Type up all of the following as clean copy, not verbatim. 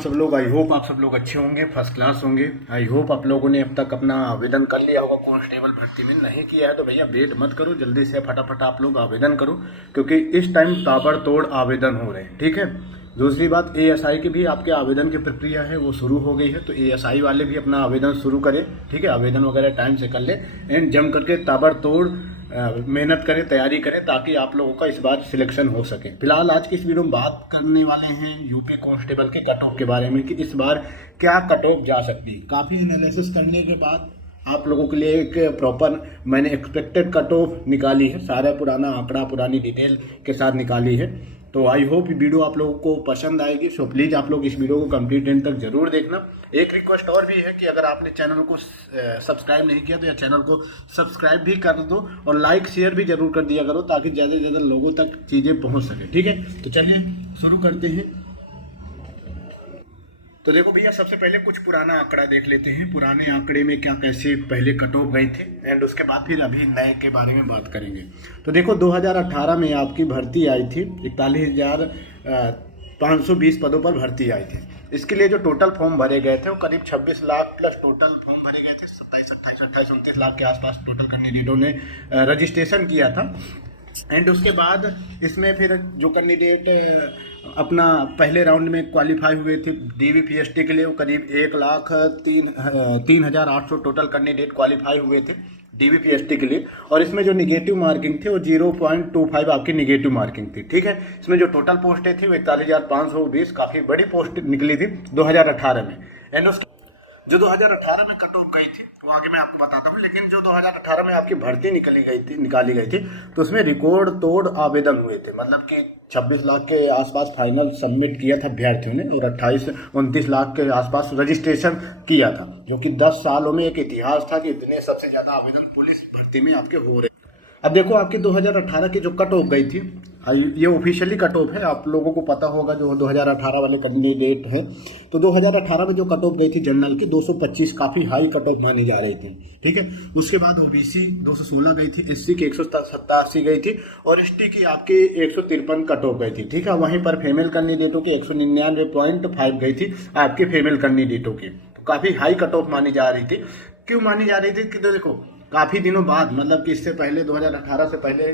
सब लोग, I hope आप सब लोग अच्छे होंगे, फर्स्ट क्लास होंगे। आई होप आप लोगों ने अब तक अपना आवेदन कर लिया होगा कांस्टेबल भर्ती में। नहीं किया है तो भैया वेट मत करो, जल्दी से फटाफट आप लोग आवेदन करो, क्योंकि इस टाइम ताबड़तोड़ आवेदन हो रहे हैं। ठीक है। दूसरी बात, एएसआई की भी आपके आवेदन की प्रक्रिया है वो शुरू हो गई है, तो एएसआई वाले भी अपना आवेदन शुरू करें। ठीक है, आवेदन वगैरह टाइम से कर ले एंड जम करके ताबड़तोड़ मेहनत करें, तैयारी करें, ताकि आप लोगों का इस बार सिलेक्शन हो सके। फिलहाल आज की इस वीडियो में बात करने वाले हैं यूपी कांस्टेबल के कट ऑफ के बारे में कि इस बार क्या कट ऑफ जा सकती है। काफ़ी एनालिसिस करने के बाद आप लोगों के लिए एक प्रॉपर मैंने एक्सपेक्टेड कट ऑफ निकाली है, सारा पुराना आंकड़ा पुरानी डिटेल के साथ निकाली है। तो आई होप वीडियो आप लोगों को पसंद आएगी, सो प्लीज़ आप लोग इस वीडियो को कंप्लीट एंड तक जरूर देखना। एक रिक्वेस्ट और भी है कि अगर आपने चैनल को सब्सक्राइब नहीं किया तो या चैनल को सब्सक्राइब भी कर दो और लाइक शेयर भी जरूर कर दिया करो, ताकि ज़्यादा से ज़्यादा लोगों तक चीज़ें पहुंच सके। ठीक है, तो चलिए शुरू करते हैं। तो देखो भैया, सबसे पहले कुछ पुराना आंकड़ा देख लेते हैं, पुराने आंकड़े में क्या कैसे पहले कट ऑफ गई थे एंड उसके बाद फिर अभी नए के बारे में बात करेंगे। तो देखो 2018 में आपकी भर्ती आई थी, 41,520 पदों पर भर्ती आई थी। इसके लिए जो टोटल फॉर्म भरे गए थे वो करीब 26 लाख प्लस टोटल फॉर्म भरे गए थे। 27, 28, 28, 29 लाख के आसपास टोटल कैंडिडेटों ने रजिस्ट्रेशन किया था। एंड उसके बाद इसमें फिर जो कैंडिडेट अपना पहले राउंड में क्वालिफाई हुए थे डीवीपीएसटी के लिए, वो करीब 1,03,800 टोटल कैंडिडेट क्वालिफाई हुए थे डीवीपीएसटी के लिए। और इसमें जो निगेटिव मार्किंग थी वो 0.25 आपकी निगेटिव मार्किंग थी। ठीक है, इसमें जो टोटल पोस्टें थी वो 41,520, काफ़ी बड़ी पोस्ट निकली थी 2018 में। एंड उसके जो 2018 में कट ऑफ गई थी वो आगे मैं आपको बताता हूँ, लेकिन जो 2018 में आपकी भर्ती निकाली गई थी तो उसमें रिकॉर्ड तोड़ आवेदन हुए थे। मतलब कि 26 लाख के आसपास फाइनल सबमिट किया था अभ्यर्थियों ने और 28-29 लाख के आसपास रजिस्ट्रेशन किया था, जो कि 10 सालों में एक इतिहास था कि इतने सबसे ज्यादा आवेदन पुलिस भर्ती में आपके हो रहे। अब देखो आपकी 2018 की जो कट ऑफ गई थी, ये ऑफिशियली कट ऑफ है, आप लोगों को पता होगा जो 2018 वाले कैंडिडेट हैं। तो 2018 में जो कट ऑफ गई थी जनरल की 225, काफी हाई कट ऑफ मानी जा रही थी। ठीक है, उसके बाद ओबीसी 216 गई थी, एससी की 187 गई थी और एसटी की आपकी 153 कट ऑफ गई थी। ठीक है, वहीं पर फीमेल कैंडिडेटों की 199.5 गई थी आपके फीमेल कैंडिडेटों की। तो काफी हाई कट ऑफ मानी जा रही थी। क्यों मानी जा रही थी कि देखो काफी दिनों बाद, मतलब कि इससे पहले 2018 से पहले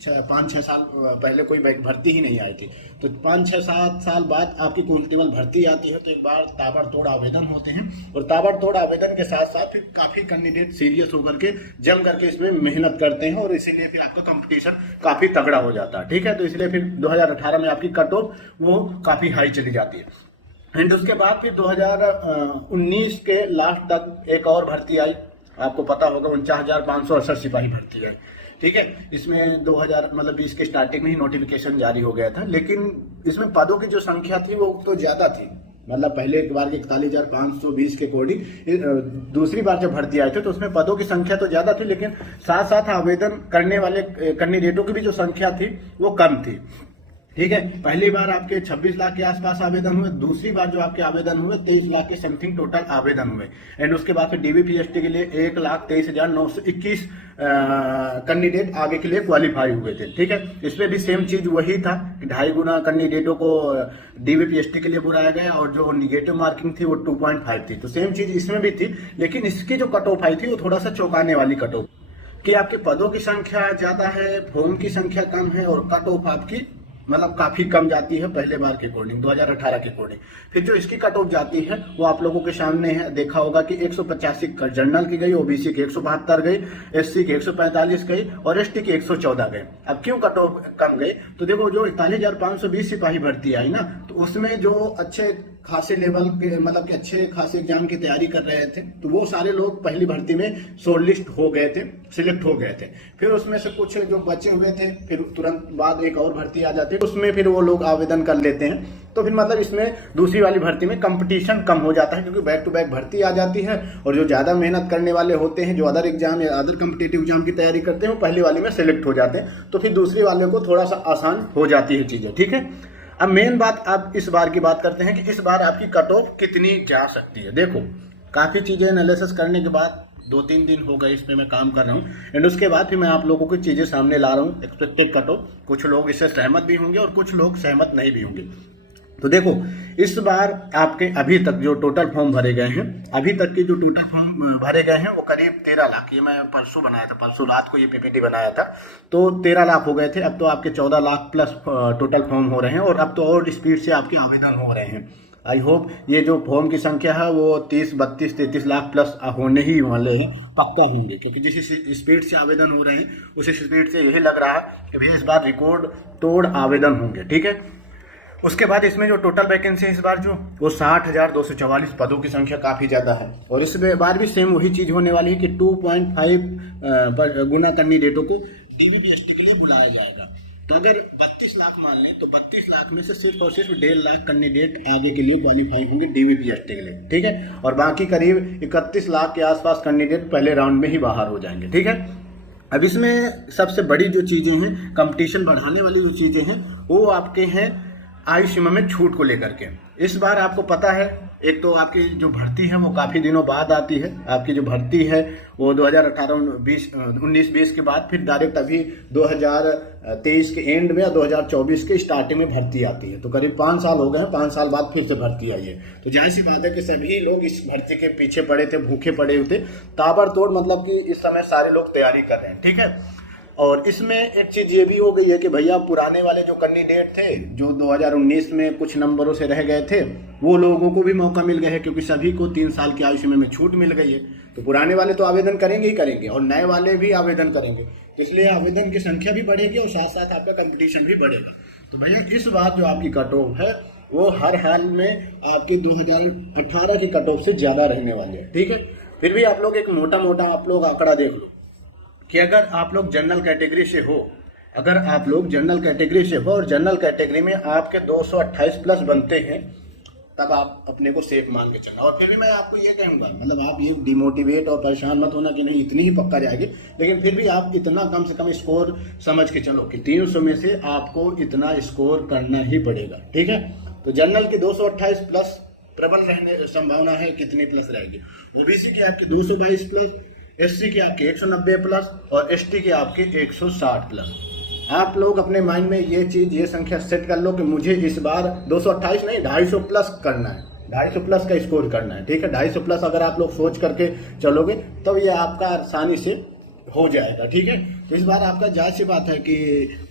5-6 साल पहले कोई भर्ती ही नहीं आई थी। तो 5-6-7 साल बाद आपकी कांस्टेबल भर्ती आती है, तो एक बार ताबड़तोड़ आवेदन होते हैं और ताबड़तोड़ आवेदन के साथ साथ फिर काफी कैंडिडेट सीरियस होकर के जम करके इसमें मेहनत करते हैं और इसीलिए फिर आपका कंपटीशन काफी तगड़ा हो जाता है। ठीक है, तो इसलिए फिर 2018 में आपकी कट ऑफ वो काफी हाई चली जाती है। एंड उसके बाद फिर 2019 के लास्ट तक एक और भर्ती आई, आपको पता होगा 49,568 सिपाही भर्ती है। ठीक है, इसमें 2020 के स्टार्टिंग में ही नोटिफिकेशन जारी हो गया था, लेकिन इसमें पदों की जो संख्या थी वो तो ज्यादा थी। मतलब पहले एक बार 41,520 के अकॉर्डिंग दूसरी बार जब भर्ती आई थी तो उसमें पदों की संख्या तो ज्यादा थी, लेकिन साथ साथ आवेदन करने वाले कैंडिडेटों की भी जो संख्या थी वो कम थी। ठीक है, पहली बार आपके 26 लाख के आसपास आवेदन हुए, दूसरी बार जो आपके आवेदन हुए 23 लाख के समथिंग टोटल आवेदन हुए। एंड उसके बाद फिर डीवीपीएसटी के लिए 1,23,921 कैंडिडेट आगे के लिए क्वालिफाई हुए थे। ठीक है, इसमें भी सेम चीज वही था कि 2.5 गुना कैंडिडेटों को डीवीपीएसटी के लिए बुलाया गया और जो निगेटिव मार्किंग थी वो 2.5 थी। तो सेम चीज इसमें भी थी, लेकिन इसकी जो कट ऑफ आई थी वो थोड़ा सा चौंकाने वाली कट ऑफ कि आपके पदों की संख्या ज्यादा है, फॉर्म की संख्या कम है और कट ऑफ आपकी मतलब काफी कम जाती है पहले बार के अकॉर्डिंग, 2018 के अकॉर्डिंग। फिर जो इसकी कट ऑफ जाती है वो आप लोगों के सामने है, देखा होगा कि 185 जनरल की गई, ओबीसी की 172 गई, एससी की 145 गई और एसटी की 114 गई। अब क्यों कट ऑफ कम गई? तो देखो जो 41,520 सिपाही भर्ती आई ना, तो उसमें जो अच्छे खासे लेवल के मतलब कि अच्छे खासे एग्जाम की तैयारी कर रहे थे, तो वो सारे लोग पहली भर्ती में शॉर्टलिस्ट हो गए थे, सिलेक्ट हो गए थे। फिर उसमें से कुछ जो बचे हुए थे फिर तुरंत बाद एक और भर्ती आ जाती है, उसमें फिर वो लोग आवेदन कर लेते हैं। तो फिर मतलब इसमें दूसरी वाली भर्ती में कंपटीशन कम हो जाता है, क्योंकि बैक टू बैक भर्ती आ जाती है और जो ज्यादा मेहनत करने वाले होते हैं, जो अदर एग्जाम या अदर कम्पिटेटिव एग्जाम की तैयारी करते हैं, वो पहली वाली में सिलेक्ट हो जाते हैं। तो फिर दूसरी वाले को थोड़ा सा आसान हो जाती है चीजें। ठीक है, अब मेन बात आप इस बार की बात करते हैं कि इस बार आपकी कट ऑफ कितनी जा सकती है। देखो काफी चीजें एनालिसिस करने के बाद 2-3 दिन हो गए इस पे मैं काम कर रहा हूँ एंड उसके बाद फिर मैं आप लोगों की चीजें सामने ला रहा हूँ, एक्सपेक्टेड कट ऑफ। कुछ लोग इससे सहमत भी होंगे और कुछ लोग सहमत नहीं भी होंगे। तो देखो इस बार आपके अभी तक जो टोटल फॉर्म भरे गए हैं, अभी तक के जो टोटल फॉर्म भरे गए हैं वो करीब 13 लाख। ये मैं परसों बनाया था, परसों रात को ये पीपीटी बनाया था, तो 13 लाख हो गए थे। अब तो आपके 14 लाख प्लस टोटल फॉर्म हो रहे हैं और अब तो और स्पीड से आपके आवेदन हो रहे हैं। आई होप ये जो फॉर्म की संख्या है वो 30, 32, 33 लाख प्लस होने ही वाले हैं, पक्का होंगे, क्योंकि जिस स्पीड से आवेदन हो रहे हैं उस स्पीड से यही लग रहा है कि भैया इस बार रिकॉर्ड तोड़ आवेदन होंगे। ठीक है, उसके बाद इसमें जो टोटल वैकेंसी है इस बार जो वो 60,244 पदों की संख्या काफ़ी ज़्यादा है। और इस बार भी सेम वही चीज़ होने वाली है कि 2.5 गुना कैंडिडेटों को डीबीपीएसटी के लिए बुलाया जाएगा। तो अगर 32 लाख मान लें तो 32 लाख में से सिर्फ और सिर्फ 1.5 लाख कैंडिडेट आगे के लिए क्वालिफाई होंगे डीबीपीएसटी के लिए। ठीक है, और बाकी करीब 31 लाख के आसपास कैंडिडेट पहले राउंड में ही बाहर हो जाएंगे। ठीक है, अब इसमें सबसे बड़ी जो चीज़ें हैं, कंपटीशन बढ़ाने वाली जो चीज़ें हैं, वो आपके हैं आयु सीमा में छूट को लेकर के। इस बार आपको पता है, एक तो आपकी जो भर्ती है वो काफ़ी दिनों बाद आती है। आपकी जो भर्ती है वो 2018-19-20 के बाद फिर डायरेक्ट अभी 2023 के एंड में या 2024 के स्टार्टिंग में भर्ती आती है। तो करीब 5 साल हो गए हैं, 5 साल बाद फिर से भर्ती आई है। तो जाहिर सी बात है कि सभी लोग इस भर्ती के पीछे पड़े थे, भूखे पड़े हुए थे, ताबड़तोड़, मतलब कि इस समय सारे लोग तैयारी कर रहे हैं। ठीक है, और इसमें एक चीज़ ये भी हो गई है कि भैया पुराने वाले जो कैंडिडेट थे जो 2019 में कुछ नंबरों से रह गए थे, वो लोगों को भी मौका मिल गया है, क्योंकि सभी को 3 साल की आयु सीमा में छूट मिल गई है। तो पुराने वाले तो आवेदन करेंगे ही करेंगे और नए वाले भी आवेदन करेंगे, तो इसलिए आवेदन की संख्या भी बढ़ेगी और साथ साथ आपका कंपटीशन भी बढ़ेगा। तो भैया इस बार जो आपकी कट ऑफ है वो हर हाल में आपकी 2018 की कट ऑफ से ज़्यादा रहने वाली है। ठीक है, फिर भी आप लोग एक मोटा मोटा आप लोग आंकड़ा देख लो कि अगर आप लोग जनरल कैटेगरी से हो, अगर आप लोग जनरल कैटेगरी से हो और जनरल कैटेगरी में आपके 228 प्लस बनते हैं, तब आप अपने को सेफ मान के चलना। और फिर भी मैं आपको ये कहूँगा, मतलब आप ये डिमोटिवेट और परेशान मत होना कि नहीं इतनी ही पक्का जाएगी, लेकिन फिर भी आप इतना कम से कम स्कोर समझ के चलो कि 300 में से आपको इतना स्कोर करना ही पड़ेगा। ठीक है, तो जनरल की 228 प्लस प्रबल रहने संभावना है, कितनी प्लस रहेगी? ओबीसी की आपकी 222 प्लस, एससी के आपके 190 प्लस और एसटी के आपके 160 प्लस। आप लोग अपने माइंड में ये चीज़, ये संख्या सेट कर लो कि मुझे इस बार 228 नहीं 250 प्लस करना है, 250 प्लस का स्कोर करना है। ठीक है, 250 प्लस अगर आप लोग सोच करके चलोगे तब ये आपका आसानी से हो जाएगा। ठीक है, तो इस बार आपका जायज़ सी बात है कि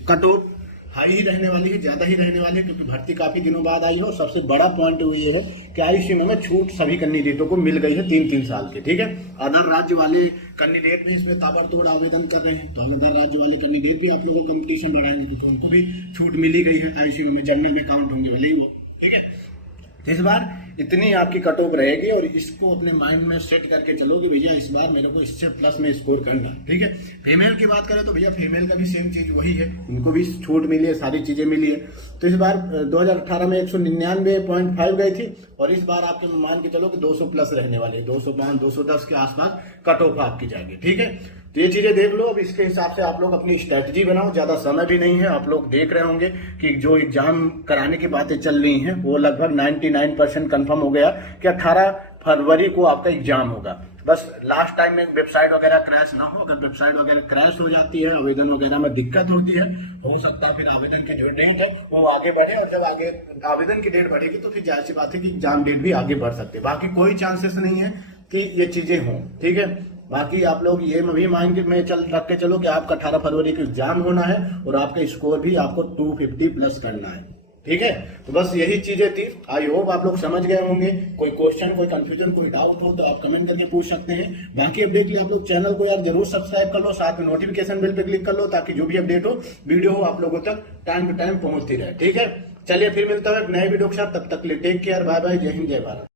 कट ऑफ हाई ही रहने वाली है, ज़्यादा ही रहने वाली है, क्योंकि भर्ती काफ़ी दिनों बाद आई है। और सबसे बड़ा पॉइंट ये है कि आयु सीमा में छूट सभी कैंडिडेटों को मिल गई है 3-3 साल की। ठीक है, अदर राज्य वाले कैंडिडेट भी इसमें ताबड़तोड़ आवेदन कर रहे हैं, तो अदर राज्य वाले कैंडिडेट भी आप लोगों को कंपटीशन बढ़ाएंगे, क्योंकि उनको भी छूट मिली गई है आयु सीमा में, जनरल में काउंट होंगे भले ही वो। ठीक है, तो इस बार इतनी आपकी कट ऑफ रहेगी और इसको अपने माइंड में सेट करके चलो कि भैया इस बार मेरे को इससे प्लस में स्कोर करना है। ठीक है, फीमेल की बात करें तो भैया फीमेल का भी सेम चीज वही है, उनको भी छूट मिली है, सारी चीजें मिली है। तो इस बार 2018 में 199.5 गई थी और इस बार आपके मान के चलो कि 200 प्लस रहने वाले, 205, 210 के आसपास कट ऑफ आपकी जाएगी। ठीक है, तो ये चीजें देख लो। अब इसके हिसाब से आप लोग अपनी स्ट्रेटजी बनाओ, ज्यादा समय भी नहीं है। आप लोग देख रहे होंगे कि जो एग्जाम कराने की बातें चल रही हैं वो लगभग 99% कंफर्म हो गया कि 18 फरवरी को आपका एग्जाम होगा। बस लास्ट टाइम में वेबसाइट वगैरह क्रैश ना हो। अगर वेबसाइट वगैरह क्रैश हो जाती है, आवेदन वगैरह में दिक्कत होती है, हो सकता है फिर आवेदन की जो डेट है वो आगे बढ़े, और जब आगे आवेदन की डेट बढ़ेगी तो फिर जाहिर सी बात है कि एग्जाम डेट भी आगे बढ़ सकती है। बाकी कोई चांसेस नहीं है कि ये चीजें हों। ठीक है, बाकी आप लोग ये भी माइंड में रख के चलो कि आपका 18 फरवरी को एग्जाम होना है और आपका स्कोर भी आपको 250 प्लस करना है। ठीक है, तो बस यही चीजें थी। आई होप आप लोग समझ गए होंगे। कोई क्वेश्चन, कोई कंफ्यूजन, कोई डाउट हो तो आप कमेंट करके पूछ सकते हैं। बाकी अपडेट के लिए आप लोग चैनल को यार जरूर सब्सक्राइब कर लो, साथ में नोटिफिकेशन बेल पे क्लिक कर लो, ताकि जो भी अपडेट हो वीडियो हो आप लोगों तक टाइम टू टाइम पहुंचती रहे। ठीक है, चलिए फिर मिलता है नए वीडियो के साथ, तब तक के लिए टेक केयर, बाय बाय, जय हिंद, जय भारत।